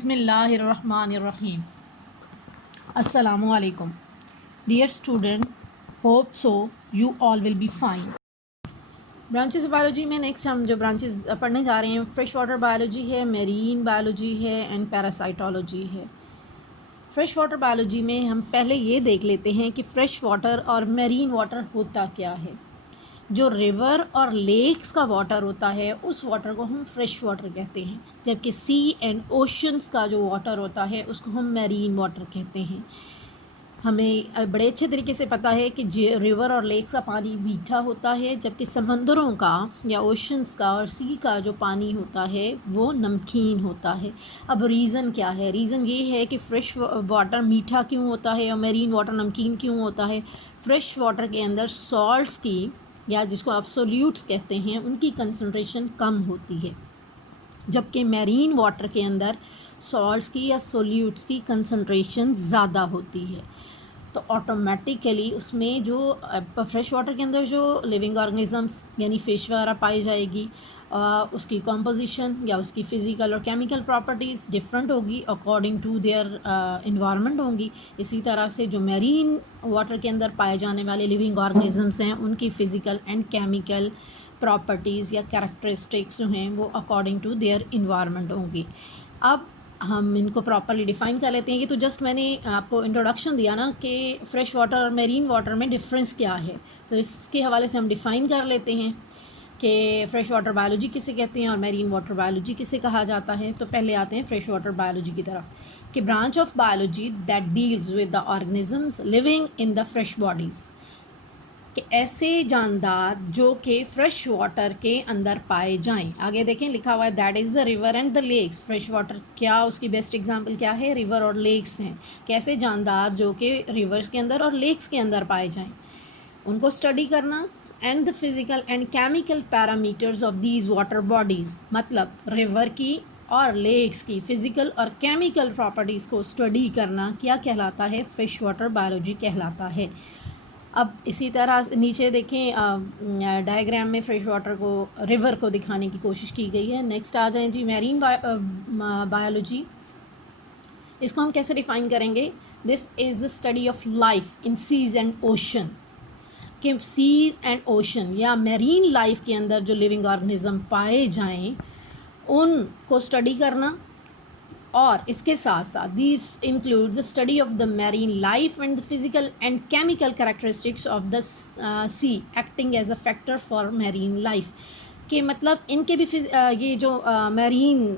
बिस्मिल्लाहिर्रहमानिर्रहीम। अस्सलामु अलैकुम dear student, hope so you all will be fine. Branches of biology में नेक्स्ट हम जो ब्रांचेस पढ़ने जा रहे हैं, फ्रेश वाटर बायोलॉजी है, मेरीन बायोलॉजी है एंड पैरासाइटोलॉजी है। फ्रेश वाटर बायोलॉजी में हम पहले ये देख लेते हैं कि फ्रेश वाटर और मेरीन वाटर होता क्या है। जो रिवर और लेक्स का वाटर होता है उस वाटर को हम फ्रेश वाटर कहते हैं, जबकि सी एंड ओशंस का जो वाटर होता है उसको हम मैरीन वाटर कहते हैं। हमें बड़े अच्छे तरीके से पता है कि रिवर और लेक्स का पानी मीठा होता है, जबकि समंदरों का या ओशंस का और सी का जो पानी होता है वो नमकीन होता है। अब रीज़न क्या है? रीज़न ये है कि फ़्रेश वाटर मीठा क्यों होता है और मैरीन वाटर नमकीन क्यों होता है। फ़्रेश वाटर के अंदर सॉल्ट्स की या जिसको आप सोल्यूट्स कहते हैं उनकी कंसनट्रेशन कम होती है, जबकि मैरीन वाटर के अंदर सॉल्ट्स की या सोल्यूट्स की कंसनट्रेशन ज़्यादा होती है। तो ऑटोमेटिकली उसमें जो फ्रेश वाटर के अंदर जो लिविंग ऑर्गेनिजम्स यानी फ़िश वगैरह पाई जाएगी, उसकी कॉम्पोजिशन या उसकी फ़िज़िकल और केमिकल प्रॉपर्टीज़ डिफरेंट होगी अकॉर्डिंग टू देयर इन्वायरमेंट होंगी। इसी तरह से जो मैरीन वाटर के अंदर पाए जाने वाले लिविंग ऑर्गेनिजम्स हैं उनकी फ़िज़िकल एंड केमिकल प्रॉपर्टीज़ या कैरेक्टरिस्टिक्स जो हैं वो अकॉर्डिंग टू देयर इन्वायरमेंट होंगी। अब हम इनको प्रॉपरली डिफ़ाइन कर लेते हैं। ये तो जस्ट मैंने आपको इंट्रोडक्शन दिया ना कि फ़्रेश वाटर और मेरीन वाटर में डिफरेंस क्या है, तो इसके हवाले से हम डिफ़ाइन कर लेते हैं कि फ़्रेश वाटर बायोलॉजी किसे कहते हैं और मेरीन वाटर बायोलॉजी किसे कहा जाता है। तो पहले आते हैं फ़्रेश वाटर बायोलॉजी की तरफ, कि branch of biology that deals with the organisms living in the fresh bodies, कि ऐसे जानदार जो कि फ़्रेश वाटर के अंदर पाए जाएं। आगे देखें लिखा हुआ है that is the river and the lakes. Fresh water क्या उसकी बेस्ट एग्जांपल क्या है? रिवर और लेक्स हैं। कैसे जानदार जो कि रिवर्स के अंदर और लेक्स के अंदर पाए जाएं, उनको स्टडी करना। And the physical and chemical parameters of these water bodies, मतलब रिवर की और लेक्स की फ़िज़िकल और केमिकल प्रॉपर्टीज़ को स्टडी करना क्या कहलाता है? फ़िश वाटर बायोलॉजी कहलाता है। अब इसी तरह नीचे देखें डायग्राम में फ्रेश वाटर को, रिवर को दिखाने की कोशिश की गई है। नेक्स्ट आ जाएं जी मैरीन बायोलॉजी। इसको हम कैसे डिफ़ाइन करेंगे? This is the study of life in seas and ocean, कि सीज़ एंड ओशन या मैरीन लाइफ के अंदर जो लिविंग ऑर्गेनिज्म पाए जाएं उनको स्टडी करना। और इसके साथ साथ this includes the study of the marine life and the physical and chemical characteristics of the sea acting as a factor for marine life, के मतलब इनके भी ये जो मैरीन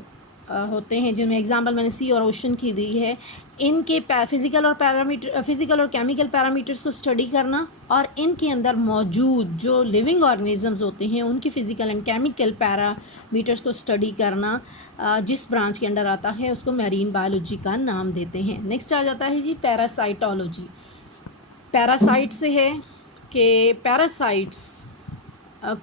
होते हैं जिनमें एग्जांपल मैंने सी और ओशन की दी है, इनके फ़िज़िकल और केमिकल पैरामीटर्स को स्टडी करना और इनके अंदर मौजूद जो लिविंग ऑर्गेनिजम्स होते हैं उनकी फ़िज़िकल एंड केमिकल पैरामीटर्स को स्टडी करना जिस ब्रांच के अंडर आता है उसको मैरीन बायोलॉजी का नाम देते हैं। नेक्स्ट आ जाता है जी पैरासाइटोलॉजी। पैरासाइट से है कि पैरासाइट्स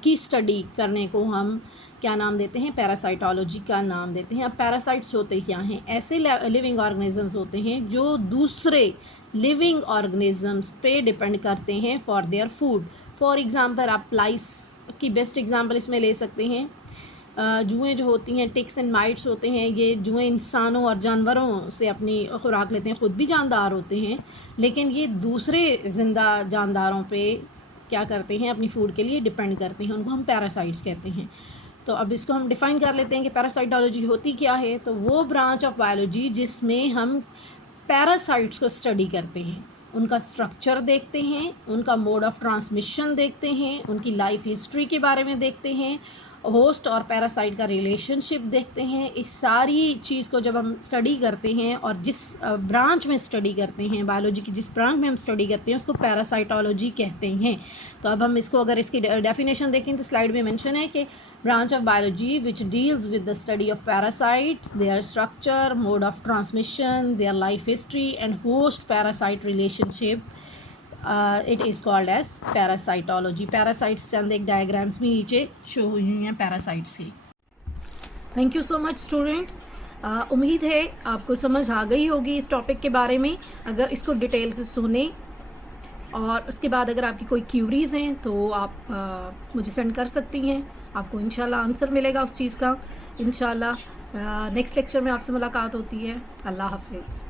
की स्टडी करने को हम क्या नाम देते हैं? पैरासाइटोलॉजी का नाम देते हैं। अब पैरासाइट्स होते क्या हैं? ऐसे लिविंग ऑर्गेनिजम्स होते हैं जो दूसरे लिविंग ऑर्गेनिजम्स पे डिपेंड करते हैं for their food. For example आप लाइस की बेस्ट एग्जांपल इसमें ले सकते हैं। जुएँ जो होती हैं, टिक्स एंड माइट्स होते हैं, ये जुएँ इंसानों और जानवरों से अपनी खुराक लेते हैं, ख़ुद भी जानदार होते हैं, लेकिन ये दूसरे ज़िंदा जानदारों पे क्या करते हैं? अपनी फूड के लिए डिपेंड करते हैं, उनको हम पैरासाइट्स कहते हैं। तो अब इसको हम डिफ़ाइन कर लेते हैं कि पैरासाइटोलॉजी होती क्या है। तो वो ब्रांच ऑफ बायोलॉजी जिसमें हम पैरासाइट्स को स्टडी करते हैं, उनका स्ट्रक्चर देखते हैं, उनका मोड ऑफ ट्रांसमिशन देखते हैं, उनकी लाइफ हिस्ट्री के बारे में देखते हैं, होस्ट और पैरासाइट का रिलेशनशिप देखते हैं। इस सारी चीज़ को जब हम स्टडी करते हैं और जिस ब्रांच में स्टडी करते हैं, बायोलॉजी की जिस ब्रांच में हम स्टडी करते हैं उसको पैरासाइटोलॉजी कहते हैं। तो अब हम इसको अगर इसकी डेफिनेशन देखें तो स्लाइड में मेंशन है कि branch of biology which deals with the study of parasites, their structure, mode of transmission, their life history and host parasite relationship, it is called as parasitology. Parasites चंद एक diagrams भी नीचे show हुई हैं parasites की। Thank you so much students. उम्मीद है आपको समझ आ गई होगी इस टॉपिक के बारे में। अगर इसको डिटेल से सुने और उसके बाद अगर आपकी कोई क्यूरीज़ हैं तो आप मुझे सेंड कर सकती हैं, आपको इंशाल्लाह आंसर मिलेगा उस चीज़ का इंशाल्लाह। नेक्स्ट लेक्चर में आपसे मुलाकात होती है। अल्लाह हाफिज़।